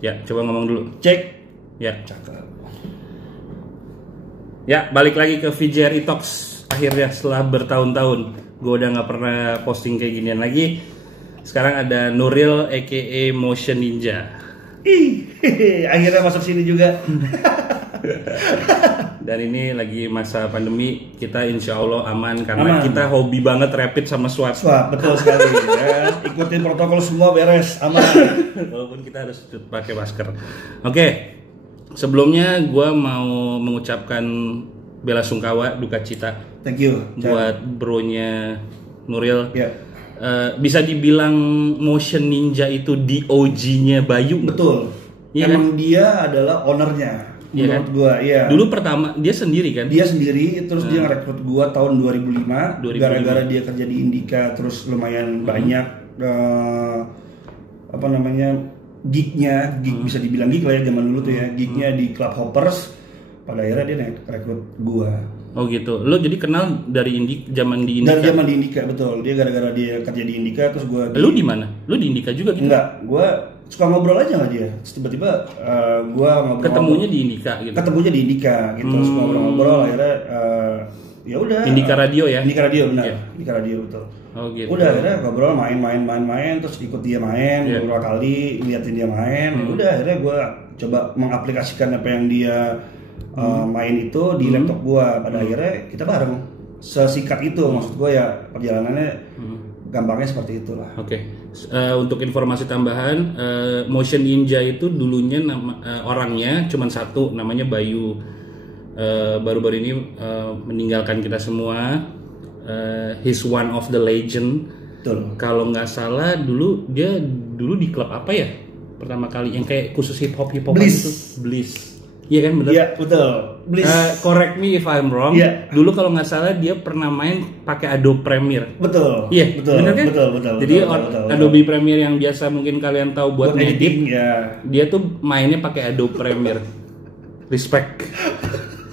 Ya, coba ngomong dulu. Cek. Ya. Cakep. Ya, balik lagi ke VJRI Talks. Akhirnya setelah bertahun-tahun, gue udah nggak pernah posting kayak ginian lagi. Sekarang ada Nuril aka Motion Ninja. Akhirnya masuk sini juga. Dan ini lagi masa pandemi, kita insya Allah aman karena kita hobi banget rapid sama swab. Swab, betul sekali. Ya. Ikutin protokol semua beres, aman. Walaupun kita harus pakai masker. Oke, sebelumnya gue mau mengucapkan bela sungkawa, duka cita. Thank you. Buat bronya Nuril. Ya. Bisa dibilang Motion Ninja itu DOG-nya Bayu. Betul. Iya Emang kan? dia adalah ownernya. Iya kan? Gua, iya. Dulu pertama dia sendiri kan? Dia sendiri, terus dia ngerekrut gua tahun 2005. Gara-gara dia kerja di Indika, terus lumayan banyak gig bisa dibilang gig lah ya zaman dulu tuh ya, gignya di Club Hoppers. Pada akhirnya dia rekrut gua. Oh gitu. Lo jadi kenal dari zaman di Indika? Dari zaman di Indika, betul. Dia gara-gara dia kerja di Indika, terus gua. Lu di mana? Lu di Indika juga gitu? Enggak, gua suka ngobrol aja sama dia. Terus tiba-tiba gua ngobrol. Ketemunya di Indika gitu. Ketemunya di Indika gitu. Terus ngobrol-ngobrol akhirnya ya udah. Indika Radio ya? Indika Radio benar. Yeah. Indika Radio betul. Oh gitu. Udah akhirnya ngobrol main terus ikut dia main beberapa kali, liatin dia main. Udah akhirnya gua coba mengaplikasikan apa yang dia main itu di laptop gua. Pada akhirnya kita bareng. Sesikat itu maksud gua ya, perjalanannya gampangnya seperti itulah. Oke. Untuk informasi tambahan, Motion Ninja itu dulunya orangnya cuma satu, namanya Bayu. Baru-baru ini meninggalkan kita semua. He's one of the legend. Betul. Kalau nggak salah dulu di klub apa ya? Pertama kali yang kayak khusus hip hop itu Bliss. Iya kan bener? Iya betul. Bliss. Correct me if I'm wrong. Yeah. Dulu kalau nggak salah dia pernah main pakai Adobe Premiere. Betul. Iya, betul. bener kan? Betul. Jadi betul. Adobe Premiere yang biasa mungkin kalian tahu buat ngedit, ya. dia tuh mainnya pakai Adobe Premiere. Respect.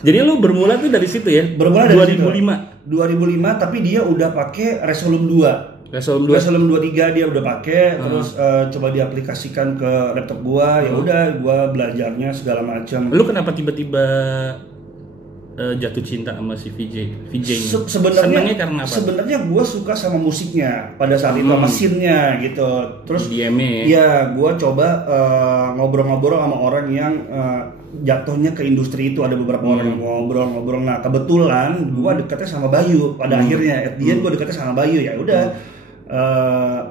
Jadi lu bermula tuh dari situ ya? Bermula dari 2005. 2005 tapi dia udah pakai Resolume 2. Resolume 23 dia udah pakai, terus coba diaplikasikan ke laptop gua, ya udah gua belajarnya segala macam. Lu kenapa tiba-tiba jatuh cinta sama si VJ-nya? Senangnya karena apa? Sebenarnya gua suka sama musiknya pada saat itu, mesinnya gitu. Terus iya, gua coba ngobrol-ngobrol sama orang yang jatuhnya ke industri itu. Ada beberapa orang yang ngobrol-ngobrol. Nah, kebetulan gua dekatnya sama Bayu pada akhirnya. At the end gua dekatnya sama Bayu, ya udah.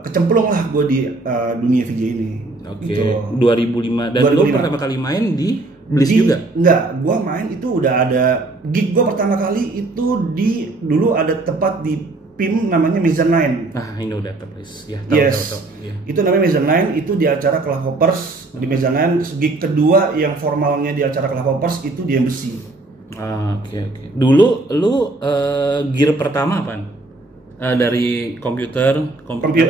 Kecemplung lah gue di dunia VJ ini. Oke. Gitu. 2005 dan lo pertama kali main di Bliss juga? Enggak, gue main itu udah ada gig gue pertama kali itu dulu ada tempat di PIM namanya Mezzanine. Nah ini udah Bliss ya. Tahu. Yeah. Itu namanya Mezzanine, itu di acara Club Hoppers di Mezzanine. Gig kedua yang formalnya di acara Club Hoppers itu di Embassy. Oke. Dulu lu gear pertama apaan? Dari komputer,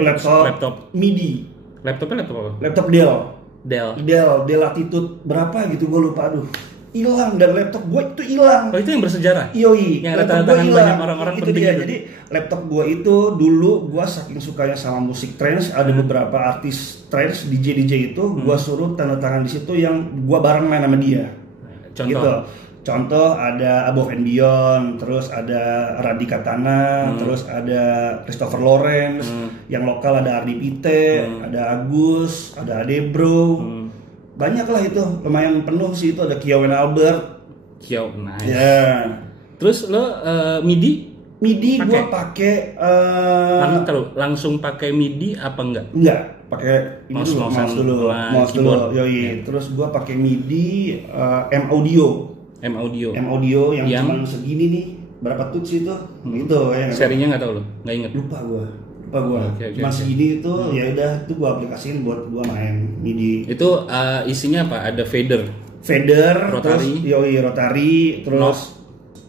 laptop, MIDI. Laptopnya laptop apa? Laptop Dell Latitude berapa gitu gue lupa, aduh hilang, dan laptop gue itu hilang. Oh itu yang bersejarah? Yoi, yang ada tanda tangan banyak orang-orang itu penting dia. itu. Jadi laptop gue itu dulu gue saking sukanya sama musik trance, ada beberapa artis trance DJ itu gue suruh tanda tangan di situ yang gue bareng main sama dia. Contoh? Gitu. Contoh ada Above and Beyond, terus ada Radhi Katana, terus ada Christopher Lawrence, yang lokal ada Ardi Pite, ada Agus, ada Adebro, banyak lah itu, lumayan penuh sih itu, ada Kio Albert. Nice. Ya. Terus lo MIDI gue pakai langsung pakai MIDI apa enggak? Enggak, pakai mouse dulu. Yoi. Terus gue pakai MIDI M Audio yang cuma segini nih, berapa tuts itu? Gitu ya. Serinya nggak tahu lo, nggak inget. Lupa gua. Cuma segini itu ya udah, itu gua aplikasiin buat gua main MIDI. Itu isinya apa? Ada fader, rotary, terus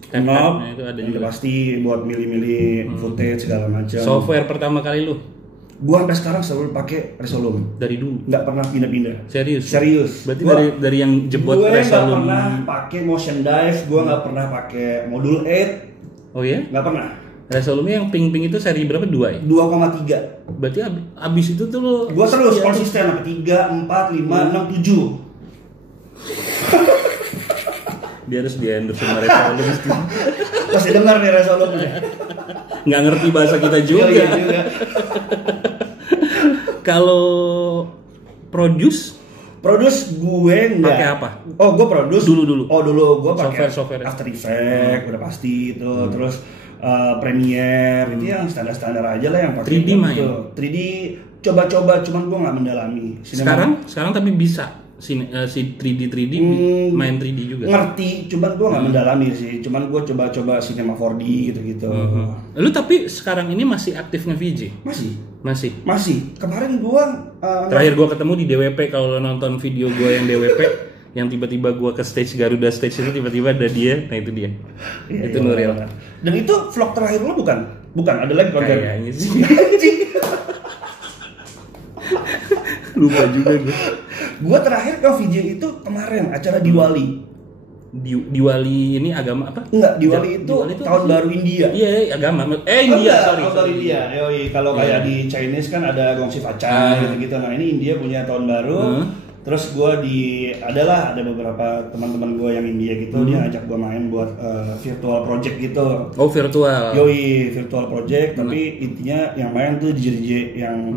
knob, itu ada juga. juga Pasti buat milih-milih footage segala macam. Software pertama kali lu? Gua sampai sekarang selalu pakai Resolume. Dari dulu? Nggak pernah pindah-pindah. Serius. Berarti dari yang jebot Resolume. Gue nggak pernah pakai Motion Dive, gue nggak pernah pakai Module 8. Oh ya? Nggak pernah. Resolume yang ping-ping itu seri berapa? 2 ya? 2,3. Berarti abis itu tuh lo gua terus konsisten apa 3, 4, 5, 6, 7. Dia harus di-endorse sama Resolume. Masih dengar nih Resolume. Nggak ngerti bahasa kita juga. Iya. Kalau produce gue enggak. Pakai apa? Oh, gue produce dulu. Oh, dulu gue pakai software. After Effects, udah pasti itu. Terus Premiere itu yang standar-standar aja lah yang pakai. 3D main. 3D coba-coba, cuman gue nggak mendalami. Sekarang tapi bisa si 3D main 3D juga. Ngerti, cuman gue nggak mendalami sih. Cuman gue coba-coba Cinema 4D gitu-gitu. Lu tapi sekarang ini masih aktif nge-VJ? Masih. Kemarin gue terakhir gue ketemu di DWP. Kalau lo nonton video gue yang DWP yang tiba-tiba gue ke stage Garuda stage itu tiba-tiba ada dia. Nah itu dia. Itu Nuril. Dan itu vlog terakhir lo bukan? Ada lagi konten. Kayaknya sih. Lupa juga gue. Gue terakhir ke VJ itu kemarin acara Diwali. Diwali ini agama apa? Enggak, Diwali itu tahun baru India. Iya, agama. India, sorry. Tahun baru India. Yoi, kalau kayak di Chinese kan ada Gongsi Facai gitu-gitu. Nah, ini India punya tahun baru. Terus gue ada beberapa teman-teman gue yang India gitu, dia ajak gue main buat virtual project gitu. Oh, virtual. Yoi, virtual project, tapi intinya yang main tuh DJ yang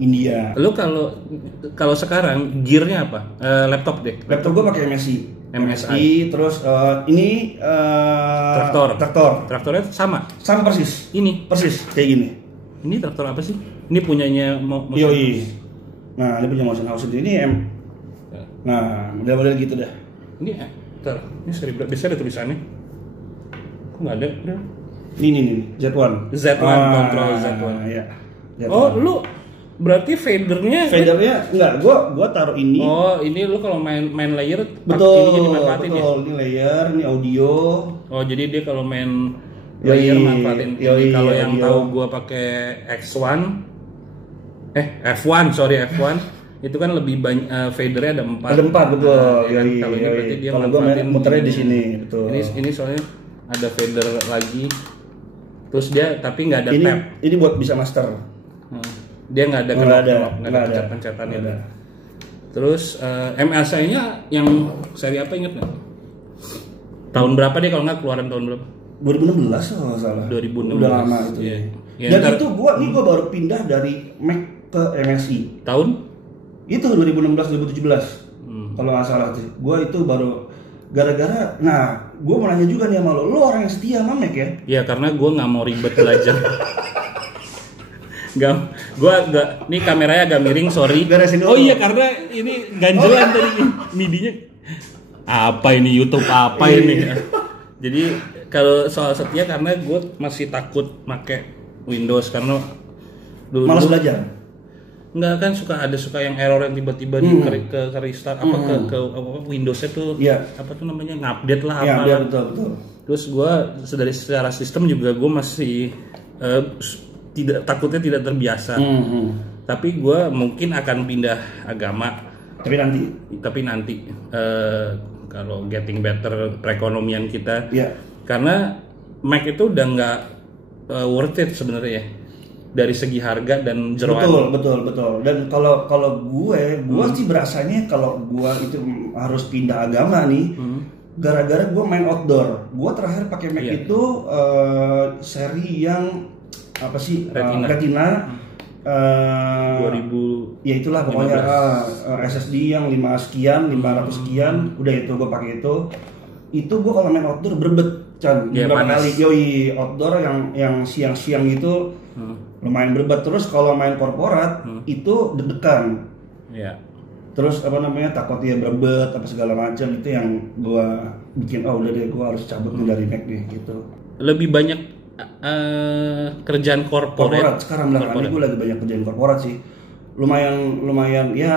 India. Lu kalau sekarang gearnya apa? Laptop deh. Laptop gue pakai MSI. Terus ini traktor. Traktornya sama persis. Ini persis kayak gini. Ini traktor apa sih? Ini punyanya Yoi. Nah, ini punya Motion House ini Nah, model-model gitu dah. Ini seri berapa? Biasanya ada tulisannya. Kok nggak ada? Ini Z1. Control Z1. Iya. Z1. Oh, lu berarti fadernya enggak, gua taruh ini. Oh, ini lu kalau main layer betul, dimanfaatin ya. Ini layer, ini audio. Oh, jadi dia kalau main layer manfaatin ini. Kalau yang tahu gua pakai F1 itu kan lebih banyak fadernya ada 4. Ada 4 betul. Kalau ini berarti dia manfaatin muternya di sini, betul. Ini soalnya ada fader lagi. Terus dia tapi nggak ada tab. Ini buat bisa master. Dia nggak ada pencetannya. Terus MSI-nya yang seri apa inget nggak? Tahun berapa dia kalau nggak keluaran tahun berapa? 2016 kalau nggak salah. 2016. Udah lama itu. Iya. Dan itu gua baru pindah dari Mac ke MSI. Tahun? Itu 2016-2017. Kalau nggak salah sih. Gua itu baru gara-gara. Nah, gua mau nanya juga nih sama lo orang yang setia sama Mac ya? Iya, karena gua nggak mau ribet belajar. Ini kameranya agak miring, sorry. Oh iya, karena ini ganjelan tadi midinya. Apa ini YouTube apa ini? Jadi kalau soal setia karena gue masih takut pakai Windows karena dulu malas belajar. Enggak kan suka yang error yang tiba-tiba ke restart ke Windowsnya tuh apa tuh namanya ngupdate lah apa. Iya, betul. Terus gue secara sistem juga gue masih takutnya tidak terbiasa. Tapi gue mungkin akan pindah agama. Tapi nanti kalau getting better perekonomian kita. Karena Mac itu udah nggak worth it sebenarnya dari segi harga dan jeroan. Betul. Dan kalau gue sih berasanya kalau gue itu harus pindah agama nih. Gara-gara gue main outdoor. Gue terakhir pakai Mac itu seri yang apa sih? Retina. 2000 ya itulah pokoknya SSD yang 500 sekian udah itu gue pakai itu gue kalau main outdoor berbet beberapa kali outdoor yang siang-siang gitu lumayan berbet. Terus kalau main korporat itu deg-degan terus takut dia berbet apa segala macam. Itu yang gue bikin udah deh gue harus cabut dari Mac nih gitu. Lebih banyak kerjaan korporat sekarang belakangan ini gue lagi banyak kerjaan korporat sih. Lumayan ya,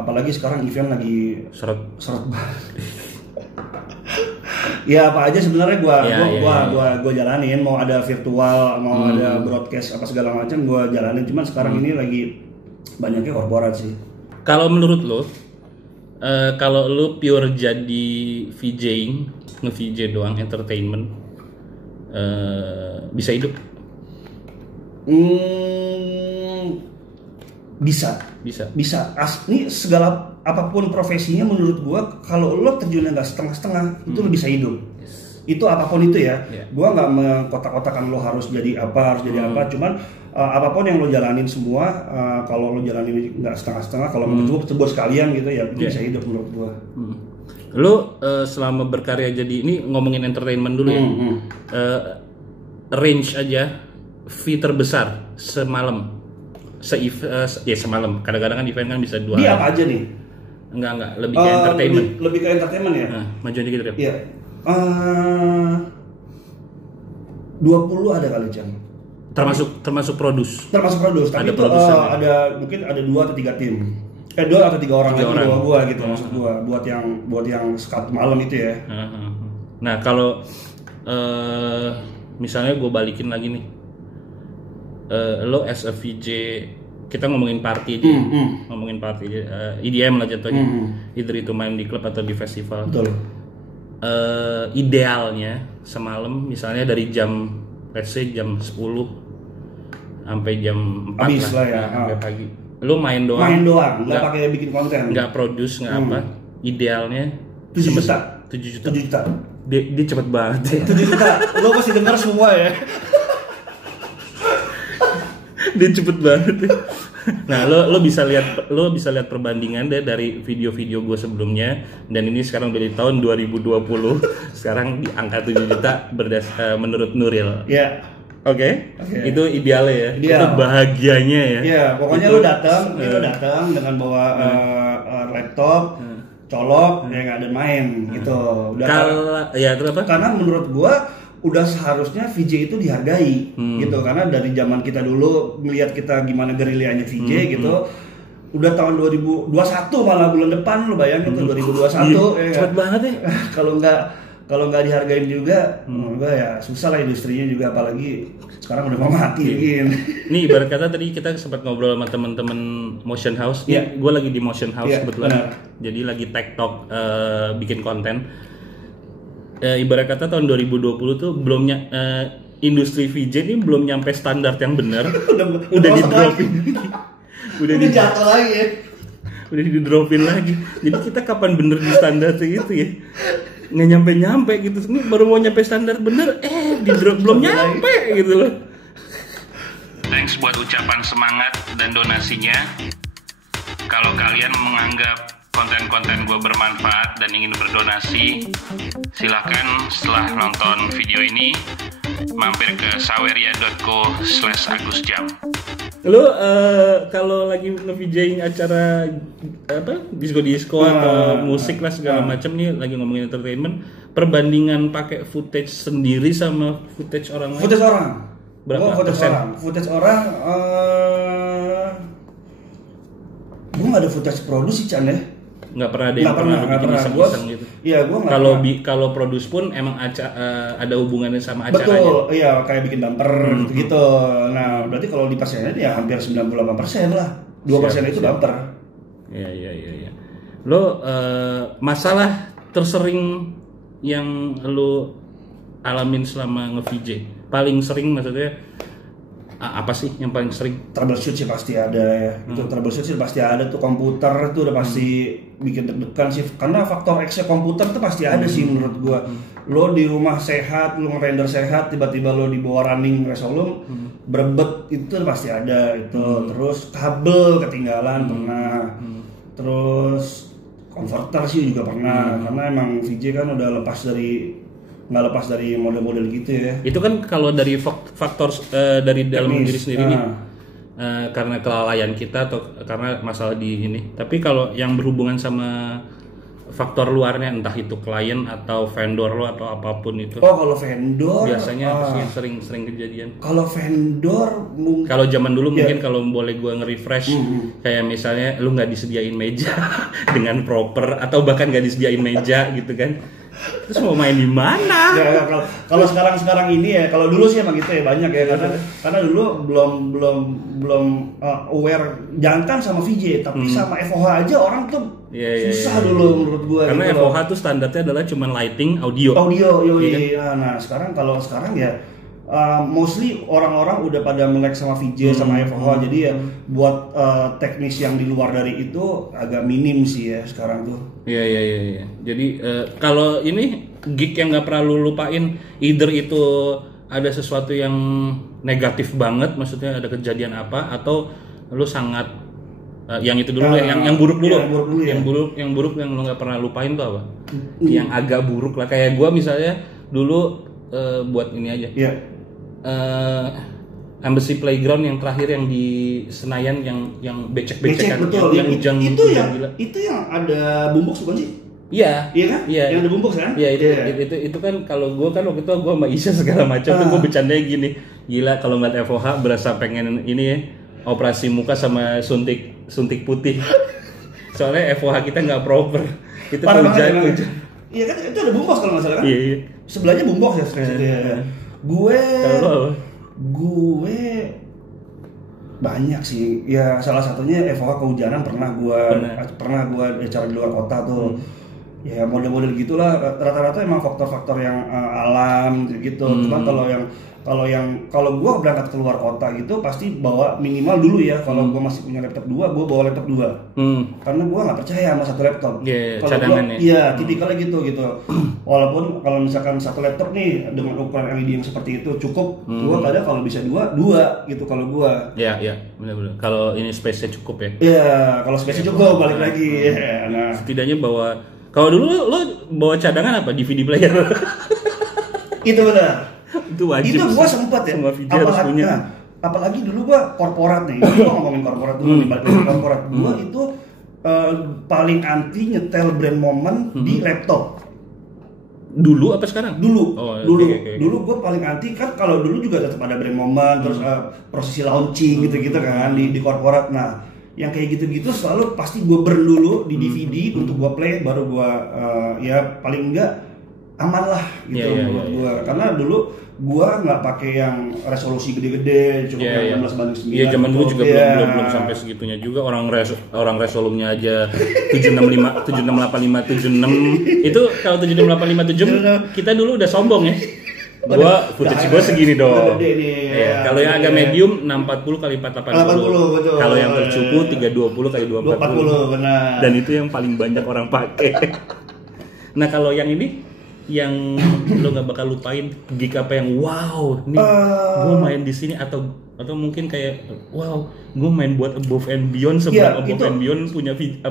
apalagi sekarang event lagi seret banget. Ya apa aja sebenarnya gue jalanin, mau ada virtual, mau ada broadcast apa segala macam gue jalanin. Cuman sekarang ini lagi banyaknya korporat sih. Kalau menurut lo, kalau lo pure jadi VJ doang, entertainment, bisa hidup? Bisa. Ini segala apapun profesinya menurut gua, kalau lo terjunnya nggak setengah-setengah, itu lo bisa hidup. Itu apapun itu ya. Gua nggak mengkotak-kotakan lo harus jadi apa, cuman apapun yang lo jalanin semua, kalau lo jalanin nggak setengah-setengah, kalau menurut gua sekalian gitu ya, itu bisa hidup menurut gua. Lo selama berkarya jadi, ini ngomongin entertainment dulu ya. Range aja fee terbesar semalam. Semalam. Kadang-kadang kan event kan bisa 2 hari. Dia apa aja nih? Enggak, lebih ke entertainment. Lebih ke entertainment ya? Majuan dikit ya. Iya. 20 ada kali, Cang. Termasuk produce. Termasuk produce, tapi itu ada mungkin ada 2 atau 3 tim. 2 atau 3 orang lagi di bawah gua gitu, maksud gua buat yang skat malam itu ya. Nah, kalau misalnya gua balikin lagi nih. Lo as a VJ, kita ngomongin party aja. Ngomongin party aja. EDM lah jatuhnya. Either itu main di klub atau di festival. Betul. Idealnya semalam misalnya dari jam let's say jam 10 sampai jam 4 habis lah ya, sampai pagi. Lu main doang, nggak pakai bikin konten, nggak produce, nggak apa. Idealnya 7 juta. Dia cepet banget. 7 juta. Lo pasti dengar semua ya. Dia cepet banget. Nah, lo bisa lihat perbandingan deh dari video-video gue sebelumnya, dan ini sekarang udah di tahun 2020. Sekarang di angka 7 juta menurut Nuril. Iya. Oke. Itu idealnya ya. Itu bahagianya ya. Iya, pokoknya lo datang dengan bawa laptop, colok, ya nggak ada main gitu. Karena menurut gua udah seharusnya VJ itu dihargai gitu, karena dari zaman kita dulu melihat kita gimana gerilyanya VJ gitu. Udah tahun 2021 malah bulan depan lo bayangin tuh 2021 ya. Cepet banget ya. Kalau nggak dihargain juga, menurut gue ya susah lah industrinya juga, apalagi sekarang udah mau mati gini. Nih ibarat kata tadi kita sempat ngobrol sama teman-teman Motion House. Gue lagi di Motion House kebetulan. Benar. Jadi lagi tech talk bikin konten. Ibarat kata tahun 2020 tuh belumnya industri VJ ini belum nyampe standar yang benar. udah di dropin. udah jatuh lagi ya. Udah di dropin lagi. Jadi kita kapan bener di standar gitu ya? Nggak nyampe gitu. Ini baru mau nyampe standar bener, di drop belum nyampe gitu loh. Thanks buat ucapan semangat dan donasinya. Kalau kalian menganggap konten-konten gue bermanfaat dan ingin berdonasi, silahkan setelah nonton video ini mampir ke saweria.co/agusjam. Lo kalau lagi nge-VJ acara disco atau musik lah segala macam nih, lagi ngomongin entertainment, perbandingan pakai footage sendiri sama footage orang lain? Footage orang. Berapa persen? Footage orang gue nggak ada footage produksi Chan ya. Nggak pernah ada yang pernah bikin iseng-iseng gitu. Iya, gue nggak. Kalau produce pun emang ada hubungannya sama acaranya. Betul, iya kayak bikin bumper gitu. Nah, berarti kalau di persennya ya hampir 98% lah. 2% itu bumper. Iya. Lo masalah tersering yang lo alamin selama nge-VJ, paling sering maksudnya apa sih yang paling sering? Troubleshoot sih pasti ada ya. Itu troubleshoot sih pasti ada tuh, komputer tuh udah pasti bikin deg-degan sih. Karena faktor X komputer tuh pasti ada sih menurut gua. Lo di rumah sehat, lo ngerender sehat, tiba-tiba lo dibawa running Resolum berebet, itu pasti ada itu. Terus kabel ketinggalan pernah. Terus konverter sih juga pernah. Karena emang VJ kan udah nggak lepas dari model-model gitu ya. Itu kan kalau dari faktor dari dalam diri sendiri nih, karena kelalaian kita atau karena masalah di ini. Tapi kalau yang berhubungan sama faktor luarnya, entah itu klien atau vendor lo atau apapun itu. Oh, kalau vendor biasanya apa sih yang sering kejadian? Kalau vendor mungkin. Kalau zaman dulu mungkin kalau boleh gue nge-refresh, kayak misalnya lu nggak disediain meja dengan proper, atau bahkan nggak disediain meja gitu kan. Terus mau main di mana? Ya, kalau sekarang ini ya, kalau dulu sih emang gitu ya, banyak ya, karena dulu belum aware, jangan sama VJ, tapi sama FOH aja orang tuh susah dulu menurut gua. Karena gitu FOH tuh standarnya adalah cuman lighting, audio. Nah, sekarang ya mostly orang-orang udah pada melek sama VJ sama FOH, jadi ya buat teknis yang di luar dari itu agak minim sih ya sekarang tuh. Iya. Jadi kalau ini gig yang nggak pernah lu lupain, either itu ada sesuatu yang negatif banget, maksudnya ada kejadian apa, atau lu sangat yang itu dulu yang buruk dulu, yang buruk yang lu nggak pernah lupain tuh apa? Yang agak buruk lah, kayak gua misalnya dulu buat ini aja. Embassy Playground yang terakhir yang di Senayan yang becek-becekan yang hujan gila. Itu yang ada boombox bukan sih? Iya kan? Iya. Yang ada boombox kan? Iya itu kan kalau gue kan waktu itu gue sama Isya segala macam tuh gue bercandanya gini, gila kalau ngeliat FOH berasa pengen ini ya, operasi muka sama suntik putih. Soalnya FOH kita nggak proper. Itu hujan. Iya kan itu ada boombox kalau nggak salah kan? Iya. Sebelahnya boombox ya. Gue banyak sih ya, salah satunya FOH kehujanan pernah gue acara di luar kota tuh. Ya model-model gitulah, rata-rata emang faktor-faktor yang alam gitu. Cuman kalau gue berangkat keluar kota gitu pasti bawa minimal dulu ya, kalau gue masih punya laptop 2, gue bawa laptop 2. Karena gue nggak percaya sama satu laptop. Kalau gue tipikalnya gitu. Walaupun kalau misalkan satu laptop nih dengan ukuran LED yang seperti itu cukup, gue kadang kalau bisa dua gitu kalau gue. Iya benar-benar. Kalau ini space-nya cukup ya. Iya, kalau space-nya cukup balik lagi. Nah, setidaknya bawa. Kalau dulu lo bawa cadangan apa? DVD player. Itu benar. Itu wajib. Itu gua sempat ya. Apalagi dulu gua korporat nih. Gua ngomongin korporat dulu nih, balik korporat. Gua itu paling anti nyetel brand Moment di laptop. Dulu apa sekarang? Dulu. Dulu gua paling anti kan, kalau dulu juga tetap ada brand Moment, terus prosesi launching gitu-gitu kan di korporat. Nah, yang kayak gitu-gitu selalu pasti gue burn dulu di DVD untuk gue play, baru gue ya paling enggak aman lah gitu menurut gue. Karena dulu gue nggak pakai yang resolusi gede-gede, cukup yang 16:9. Iya, zaman dulu juga belum sampai segitunya juga. Orang resolumnya aja 765, 7685, 76. Itu kalau 7685, 76 kita dulu udah sombong ya. Gua footage gua segini dong. Kalau yang agak medium 640 kali 480. Kalau yang tercukup 320 kali 240. Benar. Dan itu yang paling banyak orang pakai. Nah, kalau yang ini yang lo nggak bakal lupain gig apa yang wow, nih gua main di sini, atau mungkin kayak wow, gua main buat Above and Beyond sebelum Above and Beyond punya VJ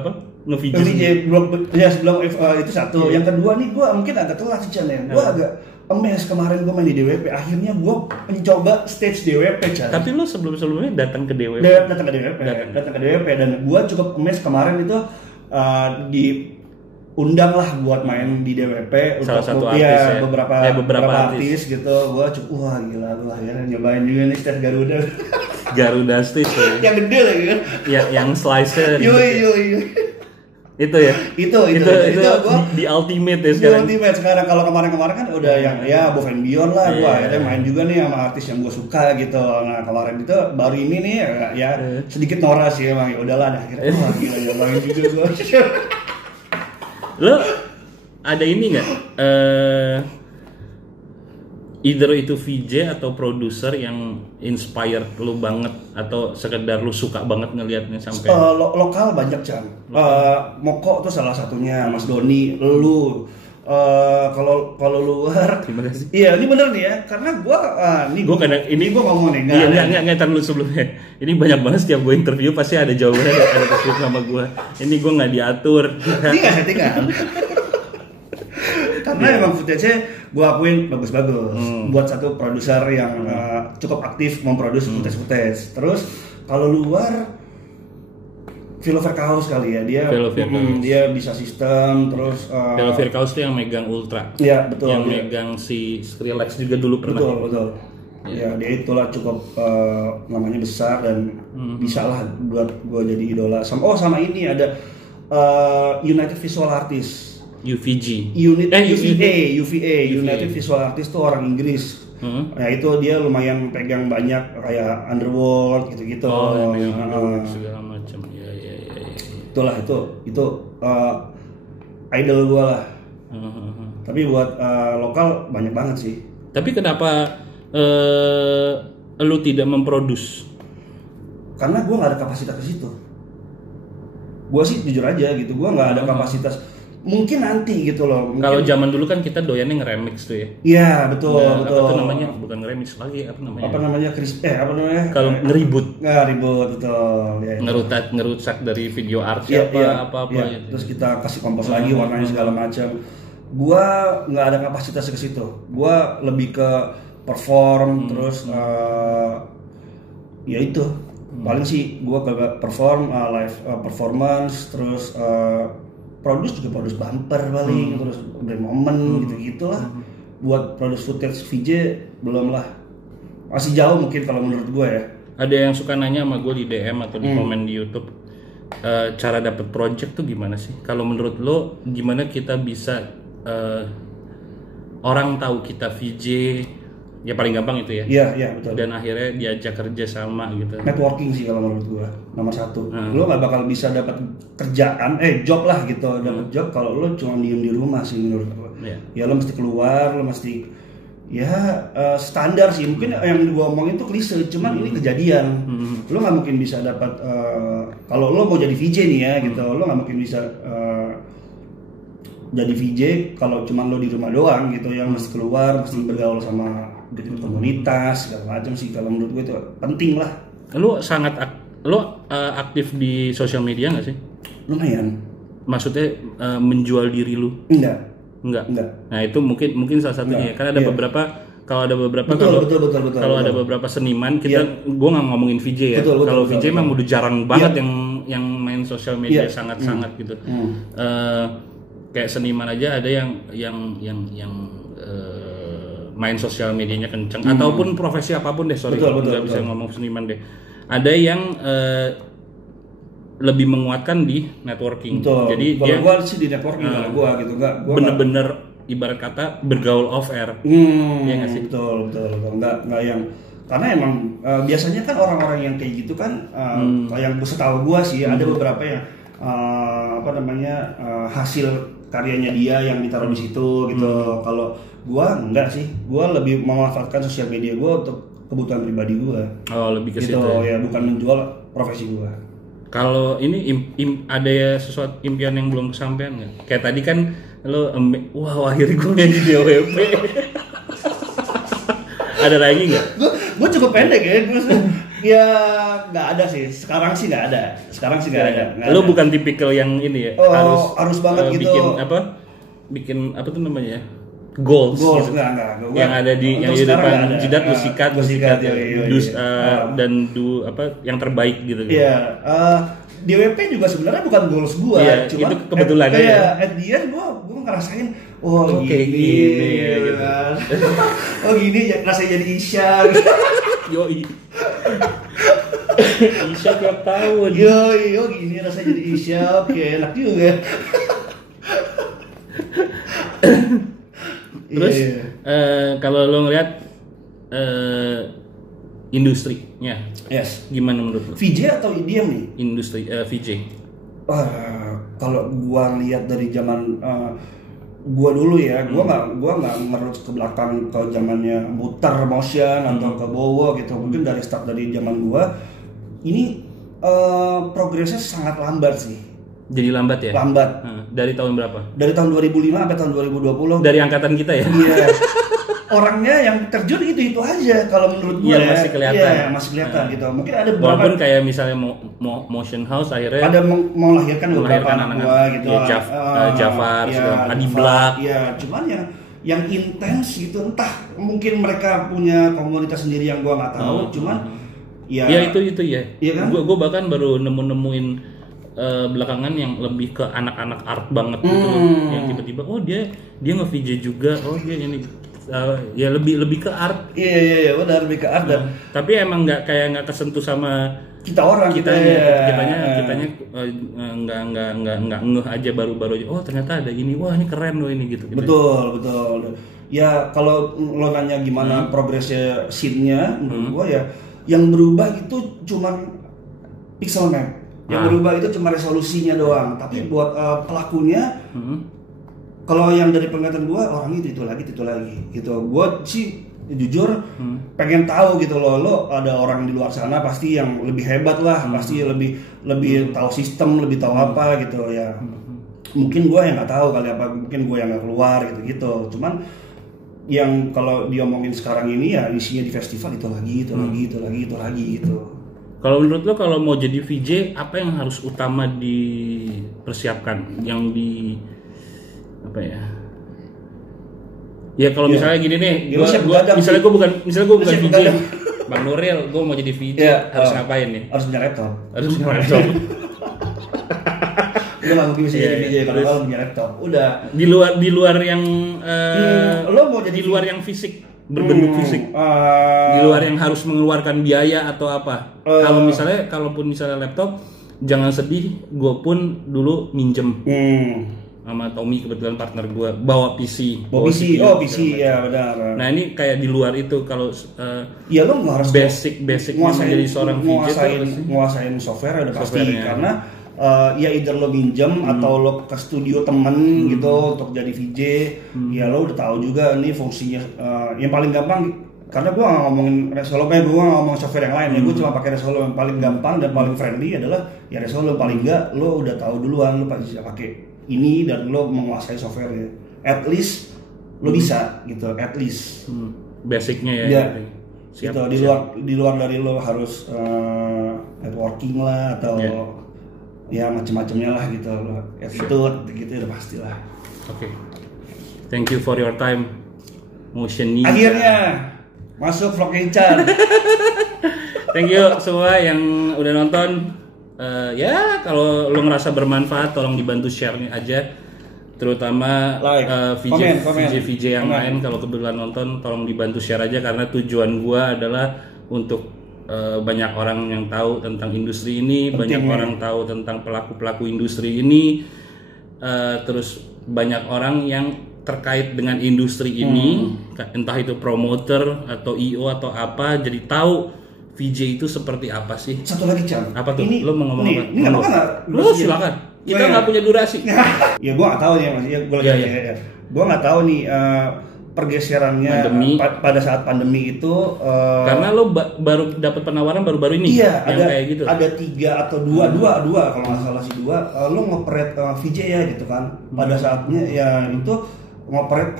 sebelum itu satu. Yang kedua nih gua mungkin agak telat sih channel. Gua agak emes kemarin gue main di DWP, akhirnya gue mencoba stage DWP Chan. Tapi lo sebelumnya datang ke DWP? Datang ke DWP dan gue cukup emes kemarin itu diundang lah buat main di DWP. Salah satu artis ya? beberapa artis gitu. Gue cukup wah gila, gue akhirnya nyobain juga nih stage Garuda stage ya? Yang gede lagi kan? Yang slicer. Yoi. Itu ya? Itu gua di ultimate ya sekarang. Di ultimate sekarang. Kalau kemarin kan udah yang ya Above and Beyond lah. Gua akhirnya main juga nih sama artis yang gua suka gitu. Nah, kemarin itu baru ini nih ya sedikit noras sih emang. Ya udahlah, akhirnya wah gila ya main juga gua. Lo ada ini enggak? Either itu VJ atau produser yang inspired lu banget, atau sekedar lu suka banget ngelihatnya sampai lokal banyak Chan. Moko tuh salah satunya, Mas Doni, lu kalau luar. Terima kasih. Iya, ini bener nih ya, karena gua ngomong nih enggak tar lu sebelumnya. Ini banyak banget setiap gue interview pasti ada jawabannya, ada kesebut sama gue. Ini gue nggak diatur. Ini nggak settingan. Karena emang footage-nya gue akuin bagus-bagus buat satu produser yang cukup aktif memproduksi footage. Terus kalau luar Velo Verkaus kali ya, dia bisa sistem. Terus Velo Verkaus tuh yang megang Ultra. Iya betul. Yang megang si Skrillex juga dulu pernah. Betul. Ya dia itulah cukup namanya besar dan bisa lah buat gue jadi idola. Sama ini ada United Visual Artists. UVG. UVA. United Visual Artists tuh orang Inggris. Nah itu dia lumayan pegang banyak kayak Underworld gitu-gitu. Segala macam. Ya. Itulah itu idol gua lah. Tapi buat lokal banyak banget sih. Tapi kenapa lu tidak memproduce? Karena gue nggak ada kapasitas ke situ. Gue sih jujur aja gitu, gue nggak ada kapasitas. Mungkin nanti gitu loh. Kalau zaman dulu kan kita doyannya nge-remix tuh ya. Iya betul. Apa tuh namanya? Bukan nge-remix lagi, apa namanya? Apa namanya? Kalau ngeribut. Ngeribut betul. Ya, ngerusak dari video art apa gitu. Terus kita kasih kompos lagi warnanya segala macam. Gua nggak ada kapasitas ke situ. Gua lebih ke perform terus ya itu. Paling sih gua ke perform live performance terus produce bumper paling terus brand momen gitu-gitulah. Buat produce footage VJ belum lah, masih jauh mungkin kalau menurut gue ya. Ada yang suka nanya sama gue di DM atau di komen di YouTube, cara dapat project tuh gimana sih? Kalau menurut lo gimana kita bisa orang tahu kita VJ? Ya paling gampang itu ya. Iya betul. Dan akhirnya diajak kerja sama gitu. Networking sih kalau menurut gua nomor satu. Lo nggak bakal bisa dapat kerjaan, job lah gitu, dapat job kalau lo cuma diem di rumah sih menurut gua. Ya lo mesti keluar, lo mesti standar sih. Mungkin yang gua omongin itu klise, cuman ini kejadian. Lo nggak mungkin bisa dapat kalau lo mau jadi VJ nih ya gitu, lo nggak mungkin bisa jadi VJ kalau cuma lo di rumah doang gitu, yang mesti keluar, mesti bergaul sama bikin komunitas segala macam sih. Kalau menurut gue itu penting lah. Lo aktif di sosial media nggak sih? Lumayan. Maksudnya menjual diri lu? Enggak. Nah itu mungkin salah satunya. Kan ada beberapa. Kalau ada beberapa kalau ada beberapa seniman kita, gue nggak ngomongin VJ ya. Kalau VJ memang udah jarang banget yang main sosial media sangat gitu. Kayak seniman aja ada yang main sosial medianya kenceng, ataupun profesi apapun deh, nggak bisa ngomong seniman deh. Ada yang lebih menguatkan di networking. Jadi kalau gua sih di networking kalau gua gitu, gua bener-bener ibarat kata bergaul off air. Iya nggak sih? Betul. Nggak yang karena emang biasanya kan orang-orang yang kayak gitu kan, yang setahu gua sih ada beberapa yang hasil karyanya dia yang ditaruh di situ gitu. Kalau gua enggak sih, gua lebih memanfaatkan sosial media gua untuk kebutuhan pribadi gua. Oh, lebih ke gitu, situ ya, bukan menjual profesi gua. Kalau ini ada ya sesuatu impian yang belum kesampaian nggak? Kayak tadi kan lo akhirnya gua main di DWP. Ada lagi nggak? Gua cukup pendek ya. Ya nggak ada sih. Sekarang sih nggak ada. Lo bukan tipikal yang ini ya. Harus banget gitu. Bikin apa tuh namanya ya? Goals gitu. Enggak. Yang ada di depan jidat lu sikat dan yang terbaik gitu. Iya. DWP juga sebenarnya bukan goals gua, cuma itu kebetulan ya. At the end gua ngerasain gini gitu kan. Gini ya rasanya jadi Isya. Yoi. Isya tiap tahun. Yoi, gini rasanya jadi Isya. Oke, enak juga. Terus kalau lo ngeliat industrinya, gimana menurut lo? VJ atau IDM nih? Industri VJ. Kalau gua lihat dari zaman gua dulu ya, gua nggak merut ke belakang ke zamannya Muter Motion atau ke Bowo gitu. Mungkin dari start dari zaman gua ini progresnya sangat lambat sih. Jadi lambat ya? Lambat. Dari tahun berapa? Dari tahun 2005 sampai tahun 2020. Dari angkatan kita ya? Iya. Orangnya yang terjun itu aja kalau menurut gue. Iya, masih kelihatan. Iya, masih kelihatan gitu. Mungkin ada beberapa. Walaupun kayak misalnya Motion House akhirnya ada melahirkan beberapa anak gua gitu. Ya, Jafar, Adi Black. Iya, cuman yang intens gitu, entah mungkin mereka punya komunitas sendiri yang gua nggak tahu. Cuman ya itu ya. Iya kan? Gua bahkan baru nemuin belakangan yang lebih ke anak-anak art banget gitu, yang tiba-tiba dia nge-VJ juga, dia ini ya lebih ke art. Iya benar, lebih ke art tapi emang nggak kesentuh sama kitanya nggak ngeh aja baru ternyata ada ini, ini keren loh ini gitu. Betul ya. Kalau lo nanya gimana progresnya scene-nya, menurut gua ya yang berubah itu cuman pixel map. Yang berubah itu cuma resolusinya doang, tapi buat pelakunya kalau yang dari penglihatan gua orangnya itu lagi gitu. Gua sih jujur pengen tahu gitu loh, lo ada orang di luar sana pasti yang lebih hebat lah, pasti lebih tahu sistem, lebih tahu apa gitu ya. Mungkin gue yang nggak tahu kali apa, mungkin gue yang nggak keluar gitu. Cuman yang kalau diomongin sekarang ini ya isinya di festival itu lagi gitu. Kalau menurut lo kalau mau jadi VJ apa yang harus utama dipersiapkan? Yang apa ya? Ya kalau misalnya gini nih, misalnya gue bukan VJ, Bang Nuril, gue mau jadi VJ, harus ngapain nih? Harus punya laptop. Udah nggak mungkin bisa jadi VJ kalau punya laptop. Udah. Di luar yang lo mau jadi di luar yang fisik, berbentuk fisik. Di luar yang harus mengeluarkan biaya atau apa? Kalaupun misalnya laptop, jangan sedih, gue pun dulu minjem. Sama Tommy kebetulan partner gue bawa PC. PC ya benar. Nah ini kayak di luar itu kalau ya lo nggak harus basic menjadi seorang VJ nguasain software udah pasti karena ya either lo minjem atau lo ke studio temen gitu untuk jadi VJ. Ya lo udah tahu juga nih fungsinya. Yang paling gampang karena gue nggak ngomongin Resolve, gue nggak ngomong software yang lain ya, gue cuma pakai Resolve yang paling gampang dan paling friendly adalah ya Resolve. Paling enggak lo udah tahu duluan lo pakai ini dan lo menguasai softwarenya, at least lo bisa gitu, at least basicnya ya. Siap, gitu. Di luar dari lo harus networking lah atau ya macam-macamnya lah gitu, lo attitude gitu udah pastilah. Oke. Thank you for your time, Motion Ninja. Akhirnya masuk vlog Incan. Thank you semua yang udah nonton. Ya kalau lo ngerasa bermanfaat tolong dibantu share-nya aja, terutama VJ yang lain kalau kebetulan nonton tolong dibantu share aja karena tujuan gua adalah untuk banyak orang yang tahu tentang industri ini, banyak orang tahu tentang pelaku industri ini, terus banyak orang yang terkait dengan industri ini, entah itu promoter atau IO atau apa, jadi tahu VJ itu seperti apa sih? Satu lagi Chan. Apa tuh? Lo mau ngomong apa? Ini nggak apa-apa nggak? Lo silakan. Kita nggak punya durasi. Ya gue nggak tahu ya Mas. Gue nggak tahu nih pergeserannya pada saat pandemi itu. Karena lo baru dapat penawaran baru-baru ini. Iya. Yang kayak gitu. Ada 3 atau 2 kalau nggak salah sih 2. Lo ngoperate VJ ya gitu kan. Pada saatnya ya itu ngoperate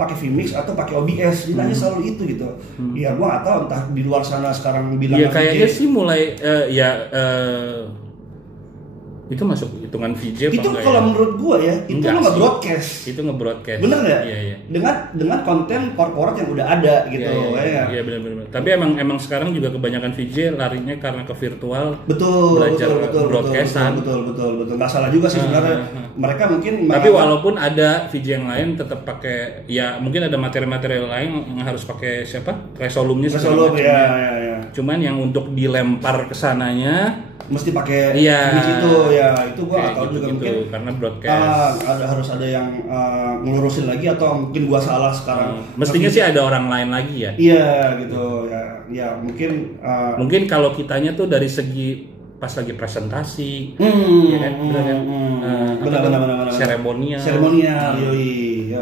pakai Vmix atau pakai OBS, ditanya selalu itu gitu. Ya gua nggak tahu entah di luar sana sekarang bilang. Ya kayaknya sih mulai itu masuk hitungan VJ. Itu kalau menurut gua ya itu lo nge-broadcast. Itu nge-broadcast. Bener nggak? Iya. Dengan konten korporat yang udah ada gitu. Iya benar. Tapi emang sekarang juga kebanyakan VJ larinya karena ke virtual. Betul. Broadcastan. Betul. Nggak salah juga sih sebenarnya. Mereka mungkin. Tapi walaupun ada VJ yang lain tetap pakai, ya mungkin ada materi-materi lain yang harus pakai Resolve-nya. Ya. Cuman yang untuk dilempar ke sananya mesti pakai itu itu gua nggak tahu juga mungkin karena broadcast harus ada yang ngelurusin lagi atau mungkin gua salah sekarang. Mestinya sih ada orang lain lagi ya. Iya gitu ya mungkin kalau kitanya tuh dari segi pas lagi presentasi, ya kan, benar. Seremonial,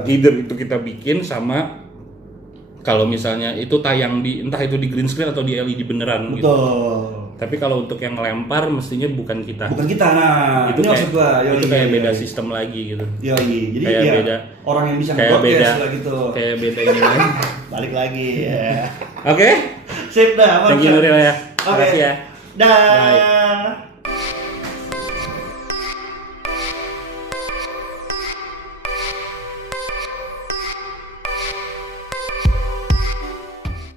either itu kita bikin sama kalau misalnya itu tayang di entah itu di green screen atau di LED beneran. Betul. Gitu. Tapi kalau untuk yang ngelempar mestinya bukan kita. Nah itu kayak beda sistem lagi gitu. Jadi kayak beda orang yang bisa nge-broadcast lah gitu. Kayak beda ini lagi. Balik lagi ya. Oke. Sip dah. Thank you Nuril ya. Oke. Ya. Dah.